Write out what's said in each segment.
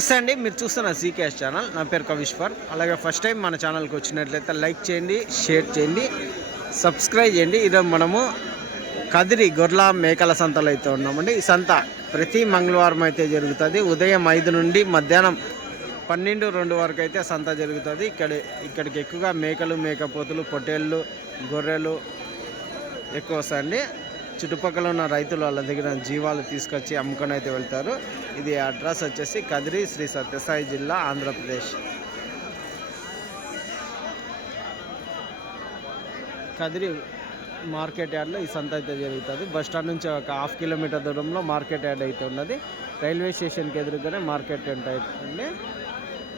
నమస్తే అండి, మీరు చూస్తున్న సీకేఎస్ ఛానల్. నా పేరు కవిశ్వర్. అలాగే ఫస్ట్ టైం మన ఛానల్కి వచ్చినట్లయితే లైక్ చేయండి, షేర్ చేయండి, సబ్స్క్రైబ్ చేయండి. ఈరోజు మనము కదిరి గొర్రెల మేకల సంతలో అయితే ఉన్నామండి. ఈ సంత ప్రతి మంగళవారం అయితే జరుగుతుంది. ఉదయం 5 నుండి మధ్యాహ్నం 12-2 వరకు అయితే సంత జరుగుతుంది. ఇక్కడికి ఎక్కువగా మేకలు, మేకపోతులు, పొట్టేళ్ళు, గొర్రెలు ఎక్కువ వస్తాయండి. చుట్టుపక్కల ఉన్న రైతులు వాళ్ళ దగ్గర జీవాలు తీసుకొచ్చి అమ్ముకొని అయితే వెళ్తారు. ఇది అడ్రస్ వచ్చేసి కదిరి, శ్రీ సత్యసాయి జిల్లా, ఆంధ్రప్రదేశ్. కదిరి మార్కెట్ యార్డ్లో ఈ సంత అయితే జరుగుతుంది. బస్ స్టాండ్ నుంచి ఒక 1/2 కిలోమీటర్ దూరంలో మార్కెట్ యార్డ్ అయితే ఉన్నది. రైల్వే స్టేషన్కి ఎదురుగానే మార్కెట్ యార్డ్ అవుతుంది.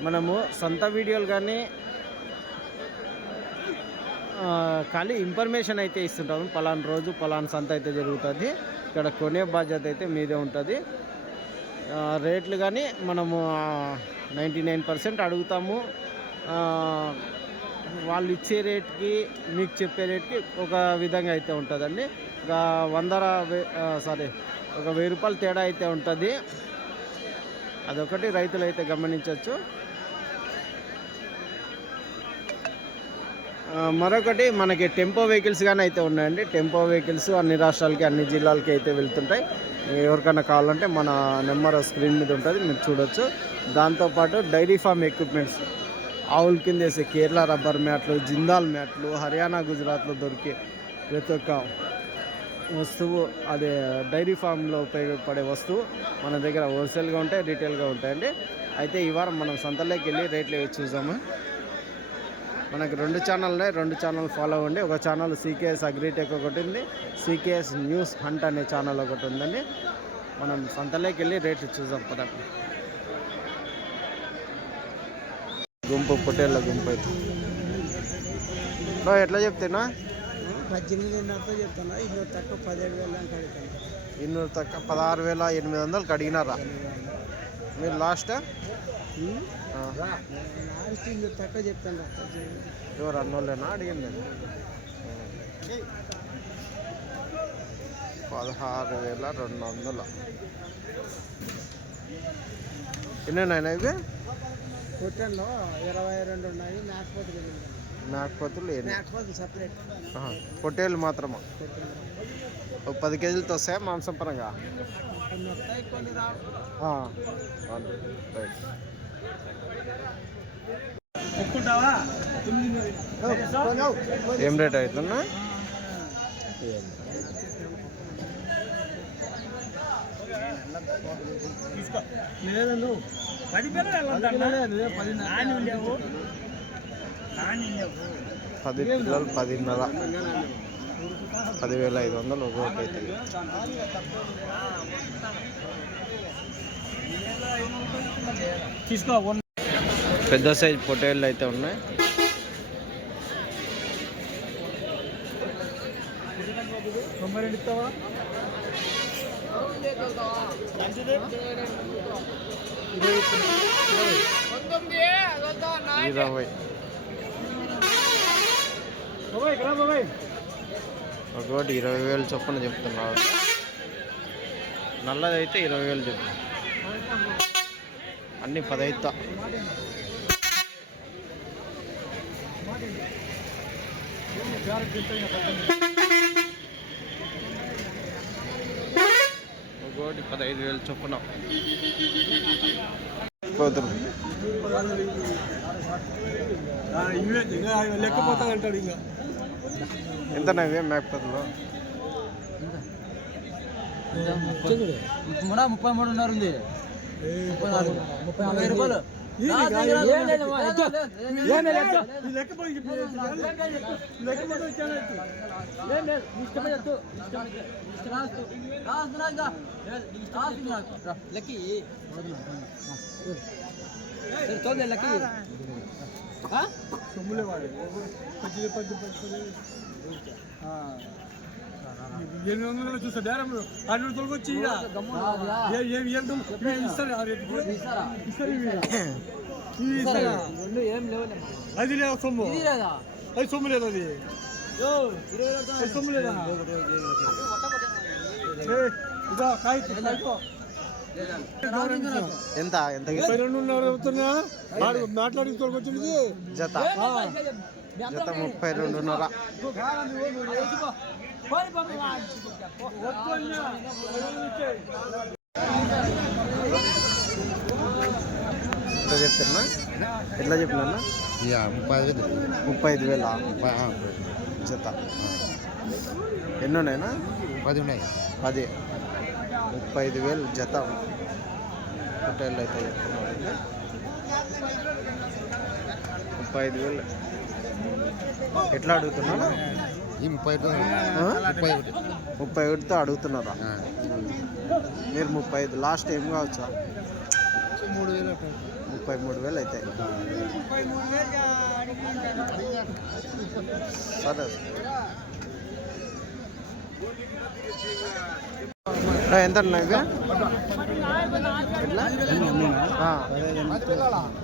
మనము సంత వీడియోలు కానీ ఖాళీ ఇన్ఫర్మేషన్ అయితే ఇస్తుంటాము. పలానా రోజు పలానా సంత అయితే జరుగుతుంది. ఇక్కడ కొనే బాధ్యత అయితే మీదే ఉంటుంది. రేట్లు కానీ మనము 99% అడుగుతాము. వాళ్ళు ఇచ్చే రేట్కి మీకు చెప్పే రేట్కి ఒక విధంగా అయితే ఉంటుందండి. ఒక 1000 రూపాయలు తేడా అయితే ఉంటుంది. అదొకటి రైతులు అయితే గమనించవచ్చు. మరొకటి మనకి టెంపో వెహికల్స్ కానీ అయితే ఉన్నాయండి. టెంపో వెహికల్స్ అన్ని రాష్ట్రాలకి, అన్ని జిల్లాలకి అయితే వెళ్తుంటాయి. ఎవరికైనా కావాలంటే మన నెంబర్ స్క్రీన్ మీద ఉంటుంది, మీరు చూడొచ్చు. దాంతోపాటు డైరీ ఫామ్ ఎక్విప్మెంట్స్, ఆవుల కింద వేసే కేరళ రబ్బర్ మ్యాట్లు, జిందాల్ మ్యాట్లు, హర్యానా, గుజరాత్లో దొరికే ప్రతి ఒక్క వస్తువు, అదే డైరీ ఫామ్లో ఉపయోగపడే వస్తువు మన దగ్గర హోల్సేల్గా ఉంటాయి, రీటైల్గా ఉంటాయండి. అయితే ఈ వారం మనం సంతలోకి వెళ్ళి రేట్లు చూసాము. మనకి 2 ఛానల్ ఉన్నాయి. 2 ఛానల్ ఫాలో అవ్వండి. ఒక ఛానల్ సీకేఎస్ అగ్రిటెక్ ఒకటి ఉంది, సీకేఎస్ న్యూస్ హంట్ అనే ఛానల్ ఒకటి ఉందండి. మనం సంతలోకి వెళ్ళి రేట్లు చూద్దాం పదండి. గుంపు పొట్టేళ్ళ గుంపు అయితే ఎట్లా చెప్తున్నా? 18,500 చెప్తున్నా. 200 తక్కువ 17,000 అంటే అడుగుతాను. 200 తక్కువ 16,800 అడిగినారా మీరు? లాస్ట్ తక్కువ చెప్తాను. ఎవరు అన్నోళ్ళేనా అడిగింది? 16,200. ఎన్నున్నాయినా ఇవి? పొట్టెల్లో 22 ఉన్నాయి. మేకపోతులు సపరేట్. పొట్టేళ్ళు మాత్రమా? 10 కేజీలతో వస్తాయా మాంసం పరంగా? ఏం రేట్ అవుతున్నా? లేదు 10 పిల్లలు 10,500, 10,500 ఒక్కొక్కటి అవుతుంది. తీసుకో. పెద్ద సైజ్ పొట్టేళ్ళు అయితే ఉన్నాయి. ఒకటి 20,000 చొప్పున చెప్తున్నారు. నల్లదైతే 20,000 చెప్తున్నారు. అన్నీ 15. ఒకటి 15,000 చొప్పున పోతుంది. లెక్కపోతుంది అంటాడు. ఇంకా ఎంత నవ్వే మేకపోతులు? 33 ఉంది. 30 రూపాయలు. చూస్తా బేరంలో 600 తొలగొచ్చి ఇస్తారు. అది లేదు సొమ్ము, అది సొమ్ము లేదు. అది సొమ్ము లేదా? ఇదో కాయ ఎంత ఎంత జత జత 32.5. ఎట్లా చెప్తున్నా ఎట్లా చెప్పినా 35,000 జత. ఎన్ని ఉన్నాయినా? 10 ఉన్నాయి. 10. 35,000 జత హోటల్ అయితే చెప్తున్నారు. 35,000 ఎట్లా అడుగుతున్నా? ఈ 31తో అడుగుతున్నారా? మీరు 35 లాస్ట్ ఏం కావచ్చా? 33,000 అవుతాయి. సరే ఎంత ఇవి? ఎట్లా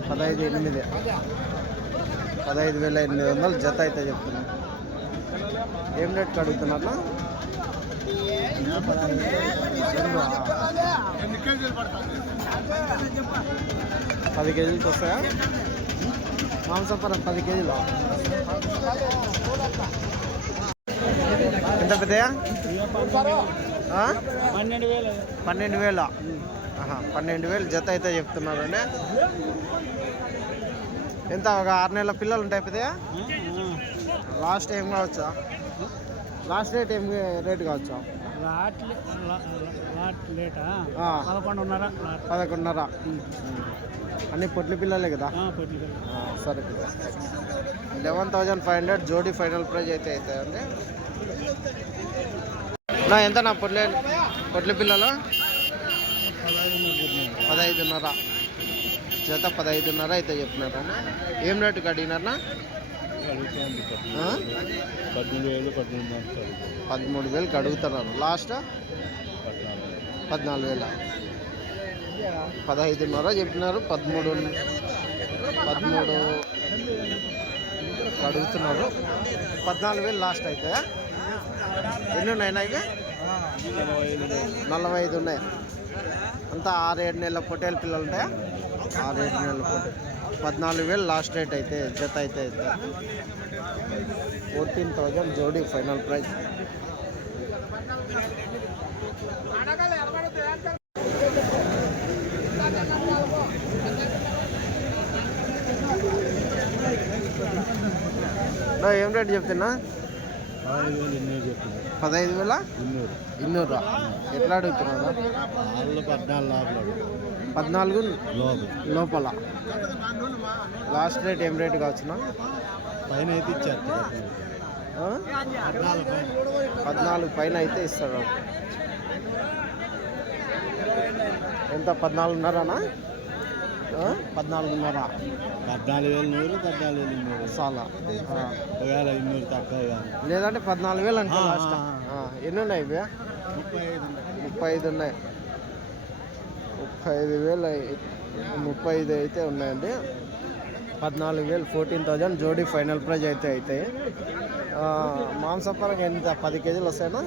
15,800 15,800 జత అయితే చెప్తున్నా. ఏం రేట్కి అడుగుతున్నారా? 10 కేజీలకి వస్తాయా? మాంసపరం 10 కేజీలు ఎంత పెద్దయా? 12,000. 12,000 జత అయితే చెప్తున్నారండి. ఎంత ఒక 6 నెలల పిల్లలు ఉంటాయి పెద్దయా? లాస్ట్ ఏం కావచ్చా? లాస్ట్ రేట్ ఏం రేట్ కావచ్చా? 11.5. అన్ని పొట్లి పిల్లలే కదా? సరే 11,500 జోడీ ఫైనల్ ప్రైజ్ అయితే అవుతాయండి. ఎంత నా పొట్లి పిల్లలు? 15.5 జత 15.5 అయితే చెప్తున్నారా? ఏం రేటుకి అడిగినారా? 13,000 అడుగుతున్నారు. లాస్ట్ 14,000. 15.5 చెప్పినారు. 13 అడుగుతున్నారు. 14,000 లాస్ట్ అయితే. ఎన్ని ఉన్నాయినా ఇవి? 45 ఉన్నాయి. అంతా 6-7 నెలల పొట్టేలు పిల్లలు ఉంటాయా? 6-7 నెలల పొట్టేలు. 14,000 లాస్ట్ రేట్ అయితే జత అయితే 14,000 జోడీ ఫైనల్ ప్రైజ్. ఏం రేట్ చెప్తున్నా? 15,200 ఎట్లా అడుగుతున్నారా? 14 లోపల. లాస్ట్ రేట్ ఏం రేట్ కావచ్చునా? పైన అయితే ఇచ్చారు. 14 పైన అయితే ఇస్తాడు. ఎంత? 14.5నా? 14.5. 14,100 చాలా. ఒకవేళ 200 తక్కువ లేదంటే 14,000 అంటే లాస్ట్. ఎన్ని ఉన్నాయి ఇవి? 35 ఉన్నాయి. 35,000 అయితే ఉన్నాయండి. 14,000 14,000 జోడీ ఫైనల్ ప్రైజ్ అయితే అవుతాయి. మాంసపరంగా ఎంత? 10 కేజీలు వస్తాయనా?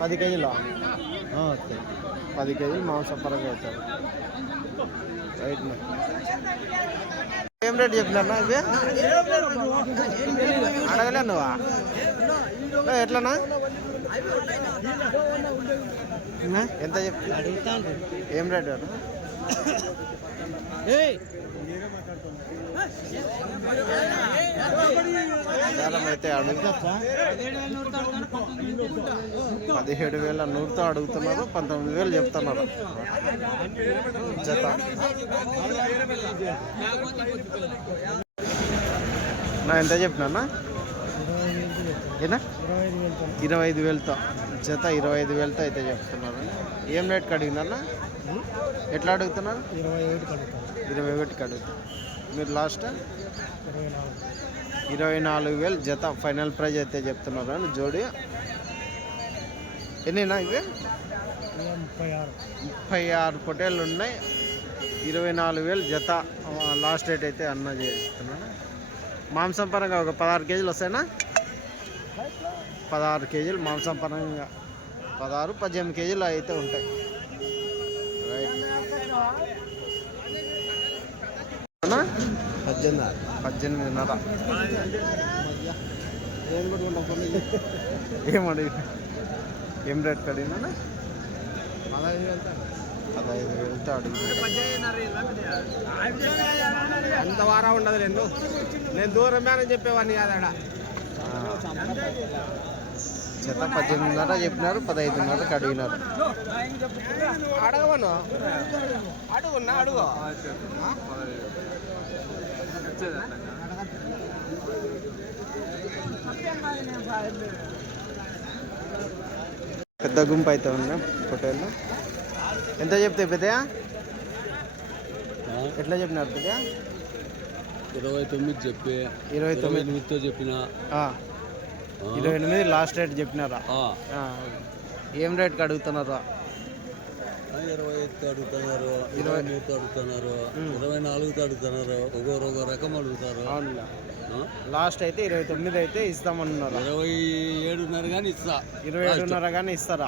10 కేజీలు 10 కేజీలు మాంసపరంగా అవుతాయి. రైట్. ఏం రేట్ చెప్పినారా ఇవి? అడగలే నువ్వా? ఎట్లనా? ఎంత చెప్తా? ఏం రేట్? అయితే అడుగుతా 17,100తో అడుగుతున్నారు. 19,000 చెప్తున్నారు జత. నా ఎంత చెప్పినా? 25,000తో జత 25,000తో అయితే చెప్తున్నారు. ఏం రేట్కి అడిగినా? ఎట్లా అడుగుతున్నారు? 21కి అడుగుతారు. మీరు లాస్ట్ 24,000 జత ఫైనల్ ప్రైజ్ అయితే చెప్తున్నారు అని జోడి. ఎన్నినా ఇవి? 36 పొటేళ్ళు ఉన్నాయి. 24,000 జత లాస్ట్ రేట్ అయితే అన్న చేస్తున్నాను. మాంసం పరంగా ఒక 16 కేజీలు వస్తాయినా? 16 కేజీలు మాంసం పరంగా 16-18 కేజీలు అయితే ఉంటాయి. అన్నా 18.5. 18.5 ఏమడి ఏం రేట్ కడిగినా 15,000తో అడుగుతున్నా. అంత వారా ఉండదు నేను దూరమే అని చెప్పేవాడిని కాదాడ. జత 18.5 చెప్పినారు, 15.5కి అడిగినారు. అడగవను అడుగు పెద్ద గుంపు అయితే ఉన్నాయి పొట్టేళ్ళు. ఎంత చెప్తాయి పెద్దయా? ఎట్లా చెప్పినారు పెద్దయా? 29 చెప్పి 29తో చెప్పిన 28 లాస్ట్ రేట్ చెప్పినారా? ఏం రేట్కి అడుగుతున్నారా? 25 అడుగుతున్నారు, 23 అడుగుతున్నారు, 24 అడుగుతున్నారు, ఒక్కో రకం అడుగుతారు. అవును, లాస్ట్ అయితే 29 అయితే ఇస్తామన్నారు. 27.5 కానీ ఇస్తా. 27.5 కానీ ఇస్తారా?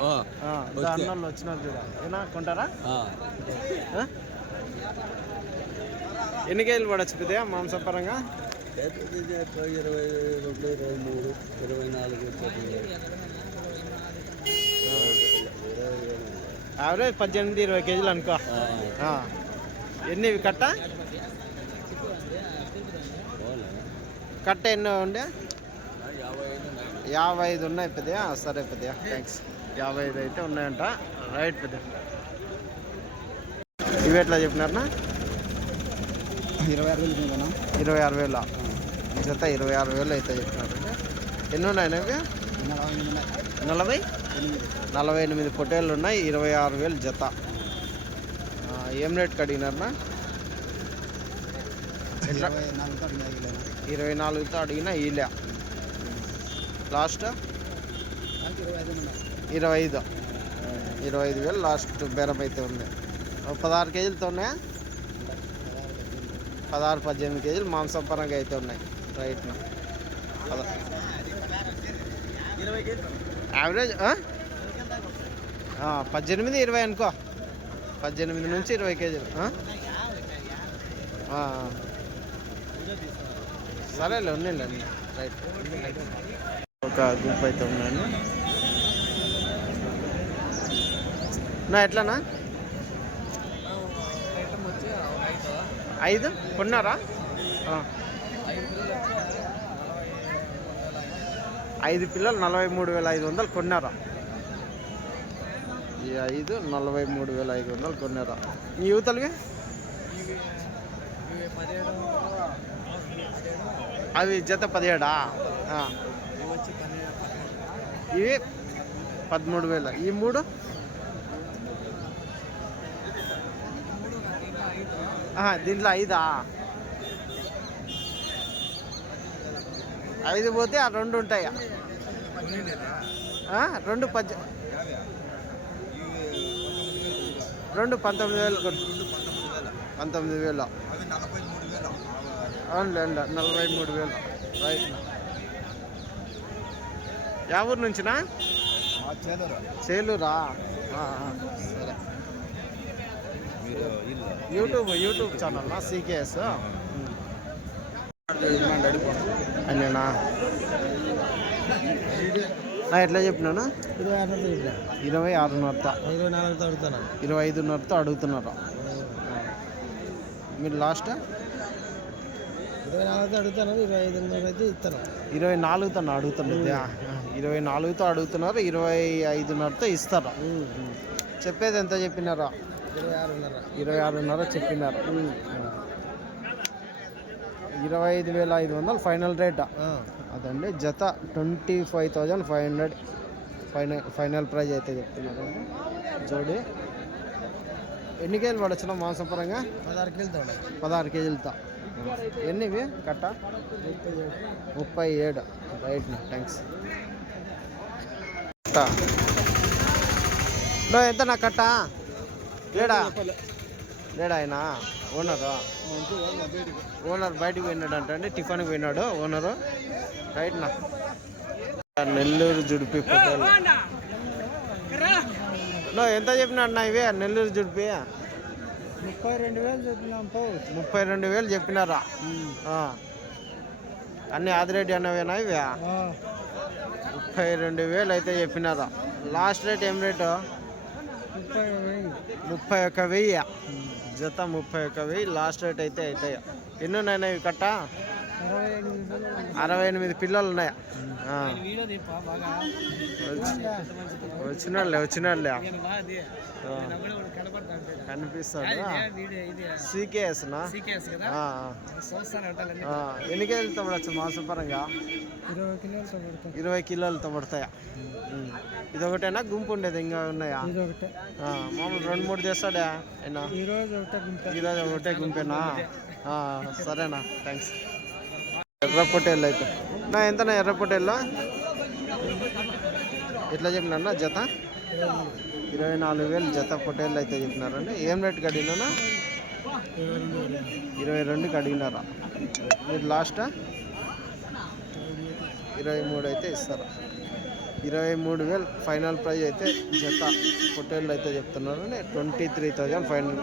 దానిలో వచ్చినారు చూడ. ఏనా కొంటారా? ఎన్ని కేజీలు పడచ్చు పెద్దయా మాంసపరంగా? 22, 23, 24 యావరేజ్ 18-20 కేజీలు అనుకో. ఎన్ని కట్ట? కట్ట ఎన్నో ఉండే? 55 ఉన్నాయి పెద్దయా. సరే పెద్దయా, థ్యాంక్స్. 55 అయితే ఉన్నాయంట. రైట్ పెద్ద. ఇవి ఎట్లా చెప్పినారనా? 26,000. 26,000 జత. 26,000 అయితే చెప్పినారు. ఎన్ని ఉన్నాయి ఇవి? 48 పొట్టేళ్ళు ఉన్నాయి. 26,000 జత. ఏం రేట్కి అడిగినారనా? 24తో అడిగినా ఈలే. లాస్ట్ 25,000 లాస్ట్ బేరం అయితే ఉంది. 16 కేజీలతో ఉన్నాయా? 16-18 కేజీలు మాంసపరంగా అయితే ఉన్నాయి. రైట్. యావరేజ్ 18-20 అనుకో. 18 నుంచి 20 కేజీలు. సరేలే ఉన్నాయండి. రైట్. ఒక గుంపు అయితే ఉన్నాను. నా ఎట్లానా? 5 కొన్నారా? 5 పిల్లలు 43,500 కొన్నారా? ఈ 5 43,500 కొన్నారా? ఈ యువతలవి అవి జత 17. ఇవి 13,000. ఈ 3 దీంట్లో 5. 5 పోతే ఆ 2 ఉంటాయా? 2 19,000. 19,000. అవునులే, 43,000. రైట్. యా ఊరు నుంచినా? చేలూరా? సరే. యూట్యూబ్ ఛానల్నా? సీకేఎస్ అన్నా ఎట్లా చెప్పినాను? 26,500. 25,500తో అడుగుతున్నారా? మీరు లాస్ట్ 24తో అడుగుతున్నారు. 25,500 అయితే ఇస్తాను. 24తో అడుగుతున్నారు. 24తో అడుగుతున్నారు. 25,500తో ఇస్తారా? చెప్పేది ఎంత చెప్పినారా? 26,500 చెప్పినారు. 25,500 ఫైనల్ రేట్. అదండి జత 25,500 ఫైనల్ ప్రైజ్ అయితే చెప్తున్నారు. జోడి ఎన్ని కేజీలు పడచ్చునా మాంసపరంగా? 16 కేజీలతో. ఎన్నివి కట్ట? 37. రైట్. థ్యాంక్స్. ఎంత నా కట్ట? లేడా ఆయన ఓనర్ బయటికి పోయినాడు అంటే టిఫిన్కి పోయినాడు ఓనరు. రైట్ నా. నెల్లూరు జుడిపి పొట్టేలు. ఎంత చెప్పినాడు నా ఇవే? నెల్లూరు జుడిపి 32,000 చెప్పినాం పో 32,000 చెప్పినారా? ఆ. అన్నీ ఆదిరెడ్డి అన్నవేనా ఇవి? 32,000 అయితే చెప్పినారా? లాస్ట్ రేట్ ఏం రేటు? 31,000 జత. 31,000 లాస్ట్ రేట్ అయితే అవుతాయి. ఎన్ని ఉన్నాయినా ఇవి కట్ట? 68 పిల్లలు ఉన్నాయా? వచ్చినాడులే కనిపిస్తాడు. సీకేఎస్నా? ఎన్ని కేజీలతో పడచ్చు మాంసపరంగా? 20 కిలోలతో పడతాయా? ఇదొకటేనా గుంపు ఉండేది ఇంకా ఉన్నాయా? మామూలు 2-3 చేస్తాడా అయినా? ఈరోజు ఒకటే గుంపేనా? సరేనా, థ్యాంక్స్. ఎర్ర పొట్టేళ్ళు అయితే నా ఎంతనా? ఎర్ర పొట్టేళ్ళు ఎట్లా చెప్పినా జత? 24,000 జత పొట్టేళ్ళు అయితే చెప్పినారండి. ఏం రేటుకి అడిగినా? 22కి అడిగినారా? మీరు లాస్టా 23 అయితే ఇస్తారా? 23,000 ఫైనల్ ప్రైజ్ అయితే జత పొట్టేళ్ళు అయితే చెప్తున్నారండి. 23,000 ఫైనల్.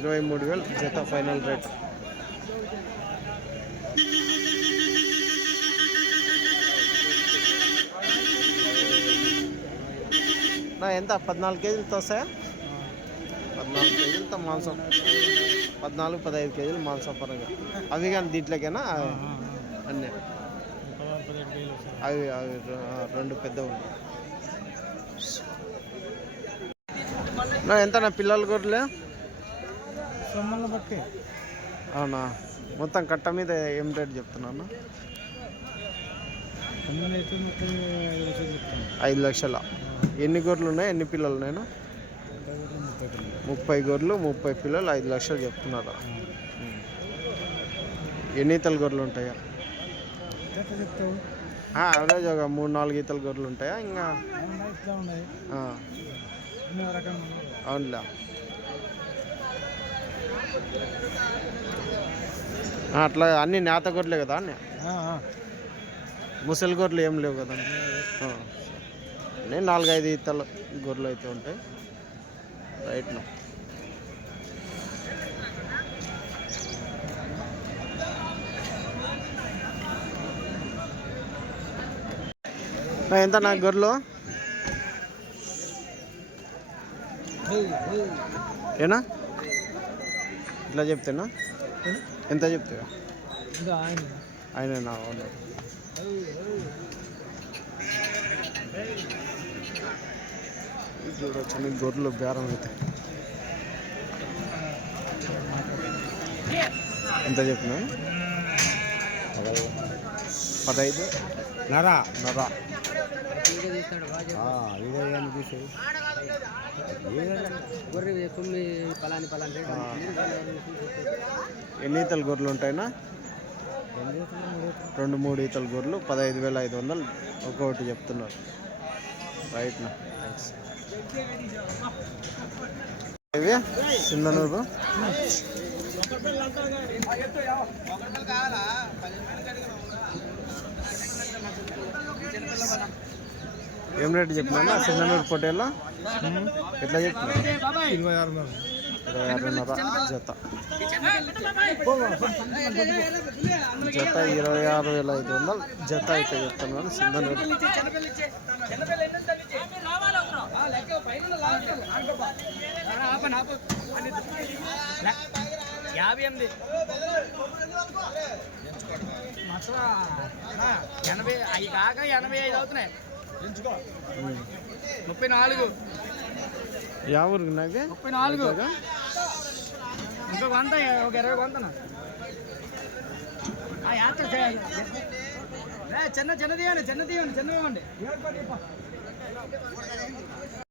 23,000 జత ఫైనల్ రేట్. ఎంత 14 కేజీలతో వస్తాయా? 14 కేజీలతో మాంసం. 14-15 కేజీలు మాంసం పరంగా అవి కానీ దీంట్లోకేనా? అన్నీ అవి అవి 2 పెద్దవి ఉన్నాయి. ఎంత నా పిల్లల గొర్రెలే? అవునా? మొత్తం కట్ట మీద ఏం రేట్ చెప్తున్నాను? 5 లక్షల. ఎన్ని గొర్రెలు ఉన్నాయి? ఎన్ని పిల్లలు ఉన్నాయి? 30 గొర్రెలు 30 పిల్లలు 5 లక్షలు చెప్తున్నారా? ఎన్ని ఈతల గొర్రెలు ఉంటాయా? అవరేజ్ ఒక 3-4 ఈతల గొర్రెలు ఉంటాయా ఇంకా? అవునులే. అట్లా అన్ని నేత గొర్రెలే కదా? అన్నీ ముసలి గొర్రెలు ఏం లేవు కదా? నేను 4-5 ఈతల గొర్రెలు అయితే ఉంటాయి. రైట్. ఎంత నాకు గొర్రెలు? ఏనా ఇట్లా చెప్తేనా? ఎంత చెప్తావా? ఆయన చూడవచ్చు మీకు గొర్రెలు బేరం అయితే. ఎంత చెప్పినా? 15 నరా. ఎన్ని ఈతల గొర్రెలు ఉంటాయినా? 2-3 ఈతల గొర్రెలు 15,500 ఒక్కొక్కటి చెప్తున్నారు. రైట్ నా, థ్యాంక్స్. ఇవి సింధనూరు. ఏం రేటు చెప్పినా సింధనూరు పొట్టేళ్ళ? ఎట్లా చెప్తున్నా? 26,500 జత. జత 26,500 జత అయితే చెప్తున్నాను సింధనూరు. అవి కాక 85 అవుతున్నాయి. 34 యా ఊరికి నాకు? 34 ఇంకో కొంత, ఒక 20 కొంతనా యాత్ర చేయాలి. చిన్నది ఇవ్వండి.